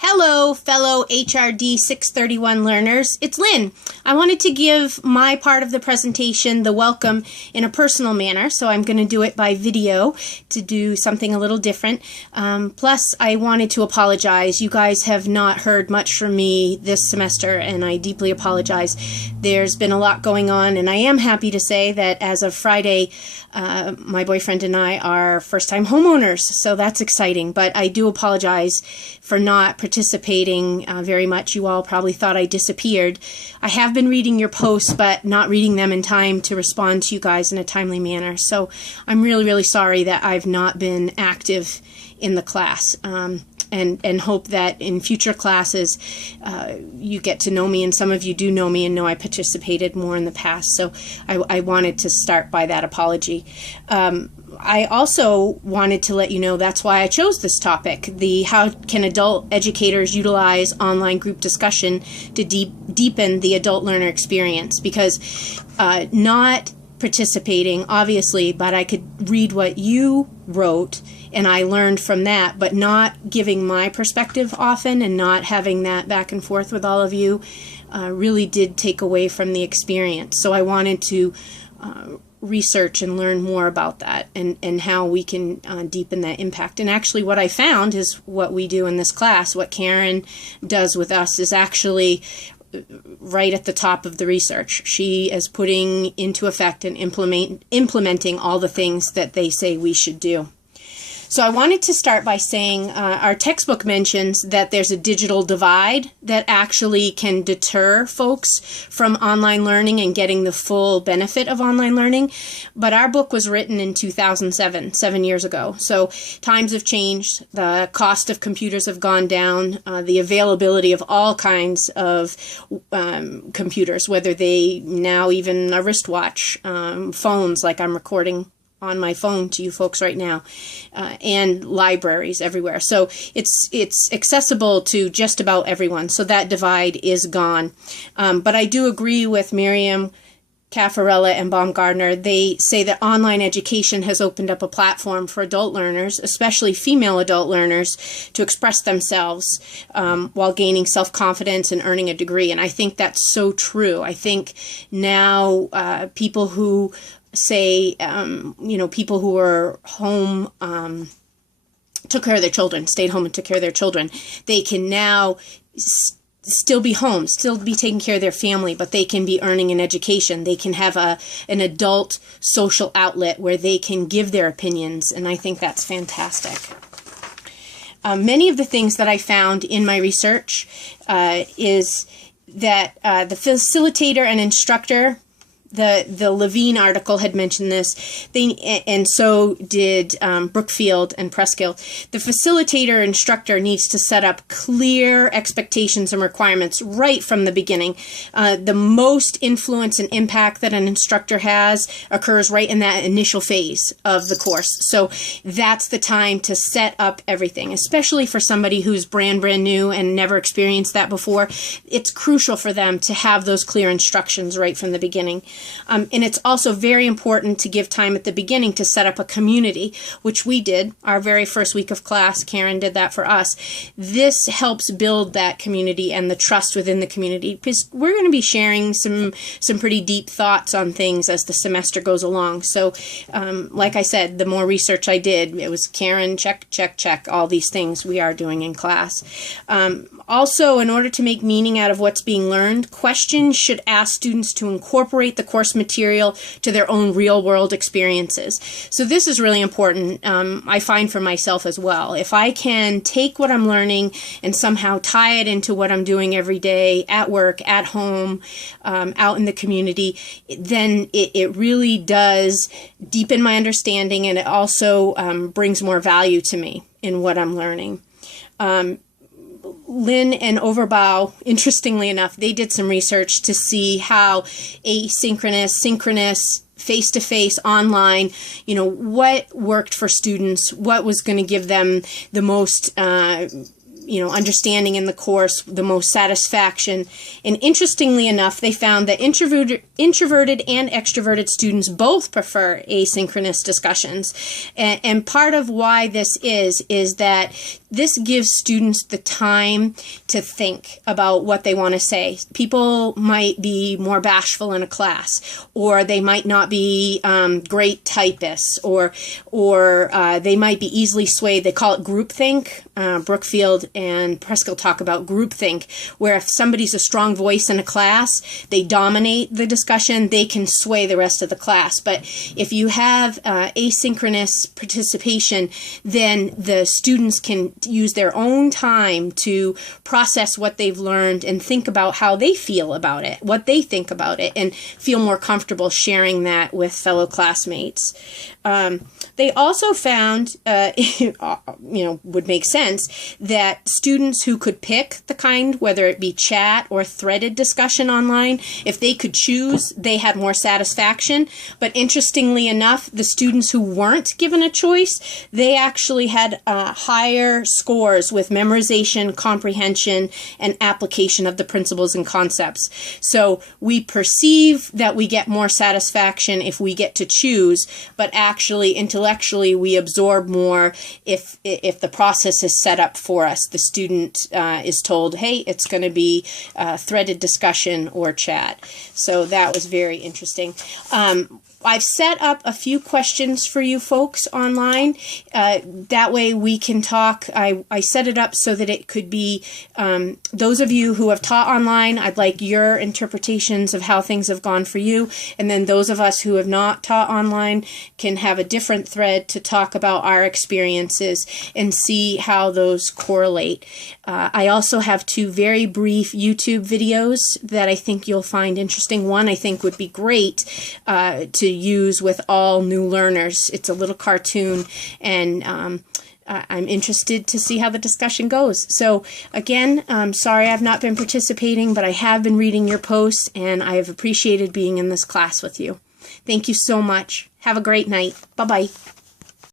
Hello, fellow HRD 631 learners. It's Lynn. I wanted to give my part of the presentation, the welcome, in a personal manner, so I'm going to do it by video to do something a little different. Plus, I wanted to apologize. You guys have not heard much from me this semester, and I deeply apologize. There's been a lot going on, and I am happy to say that as of Friday, my boyfriend and I are first-time homeowners, so that's exciting. But I do apologize for not participating very much. You all probably thought I disappeared. I have been reading your posts, but not reading them in time to respond to you guys in a timely manner. So I'm really, really sorry that I've not been active in the class. And hope that in future classes you get to know me, and some of you do know me and know I participated more in the past. So I wanted to start by that apology. I also wanted to let you know that's why I chose this topic, the how can adult educators utilize online group discussion to deepen the adult learner experience, because not participating, obviously, but I could read what you wrote and I learned from that, but not giving my perspective often and not having that back and forth with all of you really did take away from the experience. So I wanted to research and learn more about that and how we can deepen that impact. And actually what I found is what we do in this class, what Karen does with us, is actually right at the top of the research. She is putting into effect and implementing all the things that they say we should do. So I wanted to start by saying our textbook mentions that there's a digital divide that actually can deter folks from online learning and getting the full benefit of online learning. But our book was written in 2007, 7 years ago. So times have changed. The cost of computers have gone down. The availability of all kinds of computers, whether they now even a wristwatch, phones like I'm recording on my phone to you folks right now, and libraries everywhere. So it's accessible to just about everyone. So that divide is gone. But I do agree with Miriam, Caffarella, and Baumgardner. They say that online education has opened up a platform for adult learners, especially female adult learners, to express themselves while gaining self-confidence and earning a degree. And I think that's so true. I think now people who say, people who are home, took care of their children, stayed home and took care of their children, they can now still be home, still be taking care of their family, but they can be earning an education. They can have an adult social outlet where they can give their opinions, and I think that's fantastic. Many of the things that I found in my research is that the facilitator and instructor, the Levine article had mentioned this, and so did Brookfield and Preskill. The facilitator instructor needs to set up clear expectations and requirements right from the beginning. The most influence and impact that an instructor has occurs right in that initial phase of the course. So that's the time to set up everything, especially for somebody who's brand new and never experienced that before. It's crucial for them to have those clear instructions right from the beginning. And it's also very important to give time at the beginning to set up a community, which we did our very first week of class. Karen did that for us. This helps build that community and the trust within the community, because we're going to be sharing some pretty deep thoughts on things as the semester goes along. So like I said, the more research I did, it was Karen, check, all these things we are doing in class. Also, in order to make meaning out of what's being learned, questions should ask students to incorporate the course material to their own real-world experiences. So this is really important, I find, for myself as well. If I can take what I'm learning and somehow tie it into what I'm doing every day, at work, at home, out in the community, then it really does deepen my understanding, and it also brings more value to me in what I'm learning. Lynn and Overbaugh, interestingly enough, they did some research to see how asynchronous, synchronous, face-to-face, online, what worked for students, what was going to give them the most understanding in the course, the most satisfaction. And interestingly enough, they found that introverted and extroverted students both prefer asynchronous discussions. And part of why this is that this gives students the time to think about what they want to say. People might be more bashful in a class, or they might not be great typists, or they might be easily swayed. They call it groupthink. Brookfield and Prescott talk about groupthink, where if somebody's a strong voice in a class, they dominate the discussion, they can sway the rest of the class. But if you have asynchronous participation, then the students can use their own time to process what they've learned and think about how they feel about it, what they think about it, and feel more comfortable sharing that with fellow classmates. They also found, would make sense, that students who could pick the kind, whether it be chat or threaded discussion online, if they could choose, they had more satisfaction. But interestingly enough, the students who weren't given a choice, they actually had higher scores with memorization, comprehension, and application of the principles and concepts. So we perceive that we get more satisfaction if we get to choose, but actually intellectually we absorb more if the process is set up for us. The student is told, hey, it's going to be threaded discussion or chat. So that was very interesting. I've set up a few questions for you folks online. That way we can talk. I set it up so that it could be those of you who have taught online, I'd like your interpretations of how things have gone for you. And then those of us who have not taught online can have a different thread to talk about our experiences and see how those correlate. I also have 2 very brief YouTube videos that I think you'll find interesting. One I think would be great to use with all new learners. It's a little cartoon, and I'm interested to see how the discussion goes. So again, I'm sorry I've not been participating, but I have been reading your posts, and I have appreciated being in this class with you. Thank you so much. Have a great night. Bye-bye.